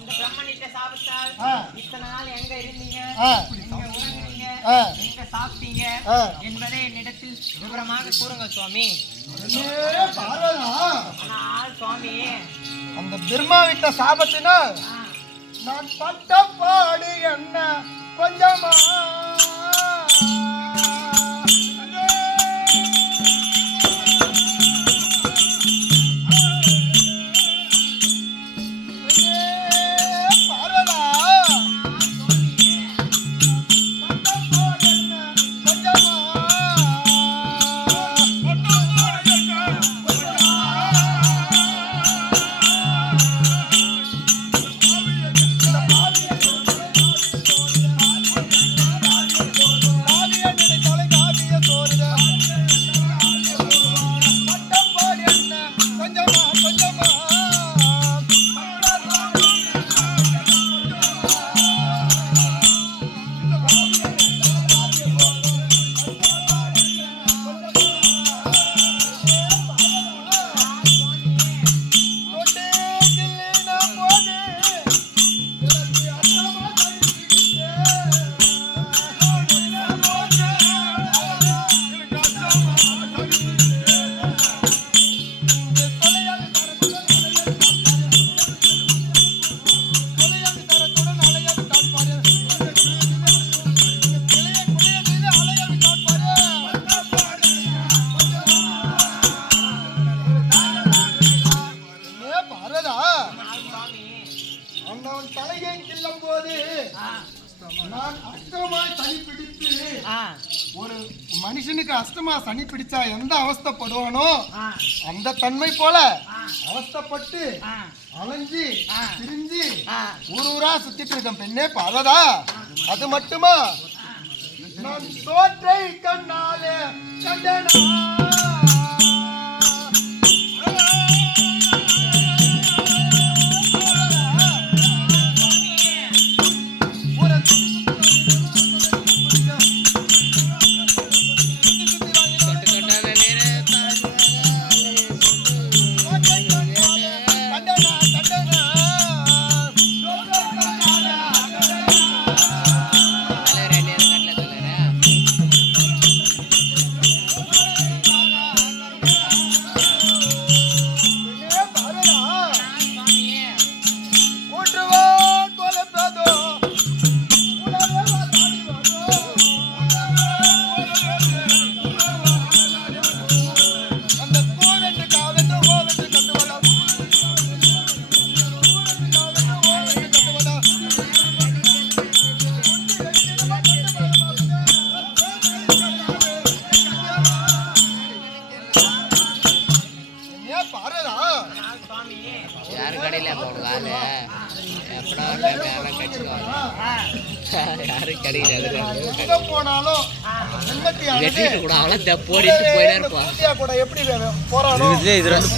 இந்த பிரம்மனிட்ட சாப்பிட்டால் இத்தனை நாள் எங்க இருந்தீங்க, எங்க உறங்குறீங்க, எங்க சாப்பிட்டீங்க என்பதை என்னிடத்தில் விவரமாக கூறுங்க சுவாமி. ஆனால் சுவாமி, அந்த பிரம்மா விட்ட சாபத்தினால் நான் பட்ட பாடு என்ன கொஞ்சமா ஒரு மனுஷனுக்கு அஷ்டமா சனி பிடிச்சா எந்த அவஸ்தைப்படுவானோ அந்த தன்மை போல அவஸ்தைப்பட்டு அலைஞ்சி திரிஞ்சு ஊரூரா சுத்திட்டு இருக்கேன் பெண்ணே பாரதா. அது மட்டுமா நான் தோற்றை கண்ணாலே கண்டனா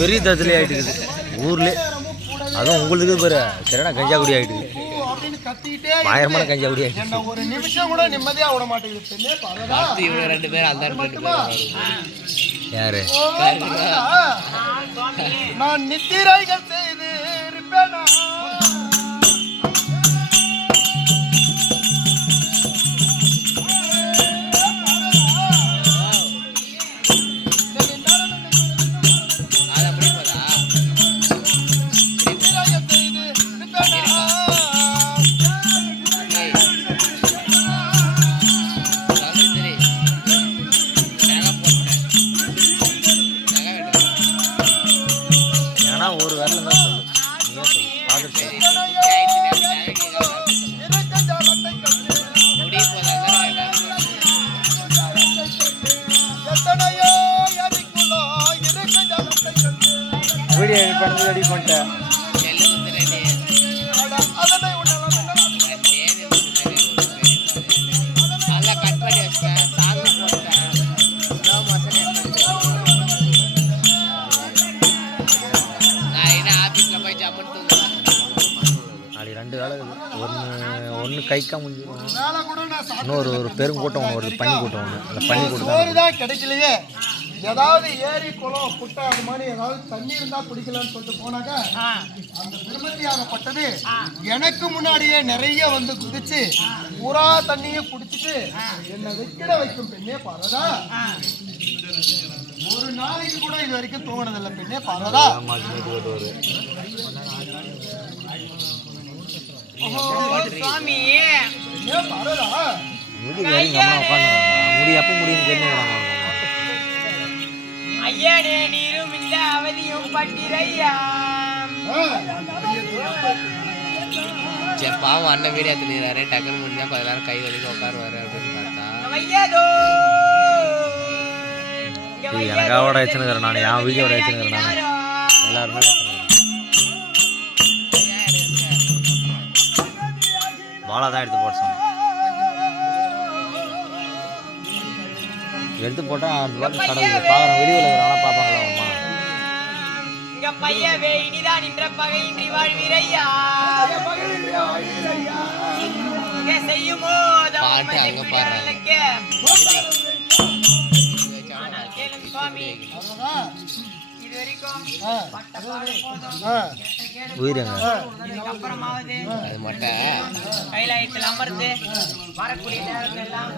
பெரிய தத்துல ஆயிட்டு ஊர்ல. அதுவும் உங்களுக்கு பேரு சரியான கஞ்சா குடி ஆயிட்டு, பயங்கரமான கஞ்சா குடி ஆயிட்டு. ஒரு நிமிஷம் கூட நிம்மதியா விட மாட்டேங்குது. ரெண்டு பேரும் அந்த யாரு நான் நித்திரைகள் செய்து இருப்பேனா ஒரு வேலை தான் வீடியோ பண்ணி ரெடி பண்ணிட்டேன். ஒன்று கைக்கா முடிஞ்சிடும், இன்னொரு ஒரு பெருங்கூட்டம், ஒரு பனி கூட்டம், ஒன்று அந்த பனி கூட்டம் கிடைக்கலையே. ஏதாவது ஏரி குளம் குட்டை அது மாதிரி ஏதாவது தண்ணி இருந்தா குடிக்கலாம்னு சொல்லிட்டு போனாக்க அந்த பிரம்மத்தியாகப்பட்டது எனக்கு முன்னாடியே நிறைய வந்து குதிச்சு பூரா தண்ணியை குடிச்சிட்டு என்னை வைக்கிட வைக்கும் பெண்ணே பாரதா. ஒரு நாளைக்கு கூட இது வரைக்கும் தூங்கினதில்லை பெண்ணே பாரதா. சுவாமி பாரதா ஐயனே நீரும் இந்த அவதியும் பட்டிரையா. பாவம் அண்ணன் வீடியோ தெரியுறாரு டக்குன்னு முடிஞ்சா கொஞ்ச நேரம் கை வலிக்கு உட்காருவாரு அப்படின்னு பார்த்தா வையாதோ எனக்காவோட வச்சுருக்கிறேன் நான் என் வீடியோட வச்சுருக்கிறேன் நான் எல்லாருமே வாழை தான் எடுத்து போட சொன்னேன். எடுத்து போட்டால் அந்த பாட்டு கடவுள் பார்க்குறேன் வெளியில் இருக்கிறவங்களாம் பார்ப்பாங்களா அம்மா. இங்க பையவே இனிதான் நின்ற பகையின்றி வாழ்வீரையா. இங்க செய்யுமோ பாட்டு அங்க பாடுறாங்க. கேளுங்க சுவாமி, இது வரைக்கும் உயிரங்க அப்புறமாவது அது மட்டும் கைலாயத்தில் அமர்ந்து வரக்கூடிய நேரங்கள் எல்லாம்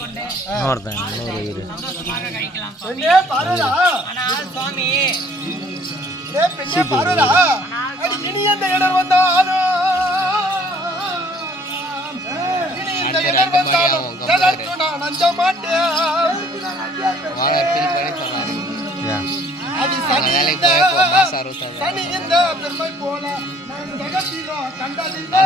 கொண்டு இன்னொருத்தன் இன்னொரு உயிர் சந்தோஷமாக கழிக்கலாம் சுவாமி. பெண்ணே பாரதா. ஆனால் சுவாமி பெண்ணே பாரதா. அடி இனி எந்த இடம் வந்தாலும் இனி இந்த இடம் வந்தாலும் எதற்கு நான் அஞ்ச மாட்டேன். வாழத்தில் பண்ணி சொன்னாரு அடி சனி வேலைக்கு இந்த போய் மாசம் 65 சனி இந்த பெருமை போல நான் ஜெகத்திலோ கண்டதில்லை.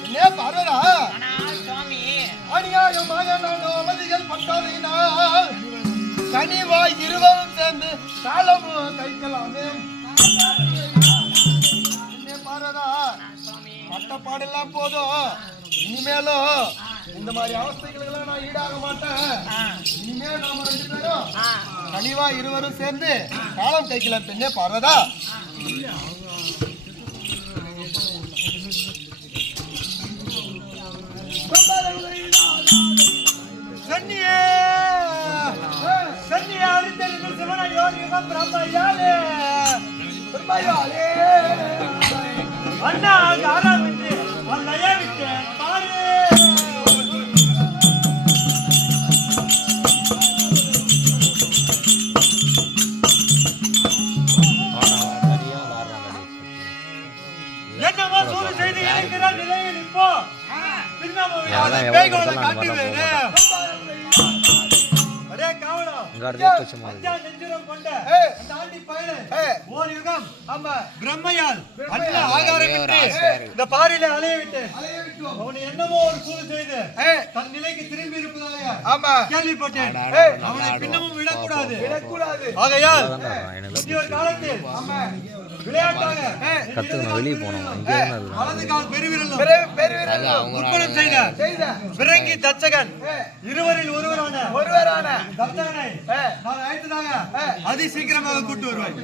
பெண்ணே பாரதா. ஆனால் சுவாமி அநியாயமாக நான் அவதிகள் பட்டதினால் கனிவாய் இருவரும் சேர்ந்து காலமும் கைக்கலாமே. பாரதா பட்டப்பாடெல்லாம் போதும். இனிமேலும் இந்த மாதிரி அவஸ்தைகளுக்கெல்லாம் நான் ஈடாக மாட்டேன். இனிமேல் நாம 2 பேரும் கனிவா இருவரும் சேர்ந்து காலம் கைக்கலாம் பெண்ணே பாரதா. சன்னியே சன்னியே அரித்தறிந்து சிவனடியோனியுகம் பிரம்மையாலே பிரம்மையாலே அண்ணா ஆரம்பித்து வல்லையே விட்டு பாரு. என்னவோ சூடு செய்து இருக்கிற நிலையில் இப்போ பிரம்மையால் இந்த பாரில அலைய விட்டு அவனை என்னமோ ஒரு சூது செய்து தன் நிலைக்கு திரும்பி இருப்பதாக கேள்விப்பட்டேன். அவனை பின்னமும் விடக்கூடாது. ஆகையால் ஒரு காலத்தில் விளையாட்டாக கற்றுக்கணும் வெளியே போனோம் வலது கால் பெருவிரலும் உட்படம் செய்த பிறங்கி தச்சகன் இருவரில் ஒருவரான தச்சகனை நான் அழைத்ததாக அதி சீக்கிரமாக கூட்டு வருவேன்.